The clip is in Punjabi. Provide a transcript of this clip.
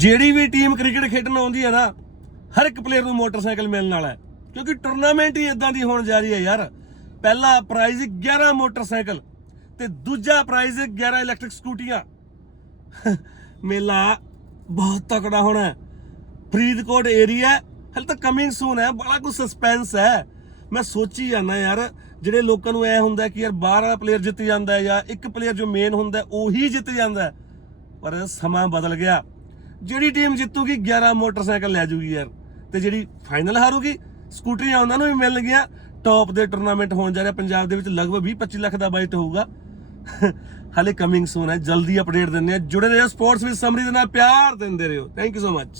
ਜਿਹੜੀ ਵੀ ਟੀਮ ਕ੍ਰਿਕਟ ਖੇਡਣ ਆਉਂਦੀ ਹੈ ਨਾ, ਹਰ ਇੱਕ ਪਲੇਅਰ ਨੂੰ ਮੋਟਰਸਾਈਕਲ ਮਿਲਣ ਵਾਲਾ ਹੈ, ਕਿਉਂਕਿ ਟੂਰਨਾਮੈਂਟ ਹੀ ਇਦਾਂ ਦੀ ਹੋਣ ਜਾ ਰਹੀ ਹੈ ਯਾਰ। ਪਹਿਲਾ ਪ੍ਰਾਈਜ਼ 11 ਮੋਟਰਸਾਈਕਲ ਤੇ ਦੂਜਾ ਪ੍ਰਾਈਜ਼ 11 ਇਲੈਕਟ੍ਰਿਕ ਸਕੂਟੀਆਂ। ਮੇਲਾ ਬਹੁਤ ਤਕੜਾ ਹੋਣਾ ਹੈ। ਫਰੀਦਕੋਟ ਏਰੀਆ ਹਲੇ ਤਾਂ ਕਮਿੰਗ ਸੂਨ ਹੈ, ਬੜਾ ਕੁਝ ਸਸਪੈਂਸ ਹੈ। ਮੈਂ ਸੋਚੀ ਜਾਂਦਾ ਯਾਰ, ਜਿਹੜੇ ਲੋਕਾਂ ਨੂੰ ਐ ਹੁੰਦਾ ਕਿ ਯਾਰ ਬਾਹਰ ਵਾਲਾ ਪਲੇਅਰ ਜਿੱਤ ਜਾਂਦਾ ਹੈ ਜਾਂ ਇੱਕ ਪਲੇਅਰ ਜੋ ਮੇਨ ਹੁੰਦਾ ਉਹੀ ਜਿੱਤ ਜਾਂਦਾ ਹੈ, ਪਰ ਸਮਾਂ ਬਦਲ ਗਿਆ। ਜਿਹੜੀ ਟੀਮ ਜਿੱਤੂਗੀ 11 ਮੋਟਰਸਾਈਕਲ ਲੈ ਜੂਗੀ ਯਾਰ, ਤੇ ਜਿਹੜੀ ਫਾਈਨਲ ਹਾਰੂਗੀ ਸਕੂਟਰੀਆਂ ਉਹਨਾਂ ਨੂੰ ਵੀ ਮਿਲ ਗਿਆ। ਟੌਪ ਦੇ ਟੂਰਨਾਮੈਂਟ ਹੋਣ ਜਾ ਰਿਹਾ ਪੰਜਾਬ ਦੇ ਵਿੱਚ, ਲਗਭਗ 20-25 ਲੱਖ ਦਾ ਬਜਟ ਹੋਊਗਾ। ਹਾਲੇ ਕਮਿੰਗ ਸੂਨ ਹੈ, ਜਲਦੀ ਅਪਡੇਟ ਦਿੰਦੇ ਆ। ਜੁੜੇ ਰਹੋ ਸਪੋਰਟਸ ਵਿਦ ਸਮਰੀ ਦੇ ਨਾਲ, ਪਿਆਰ ਦਿੰਦੇ ਰਹੋ। Thank you so much.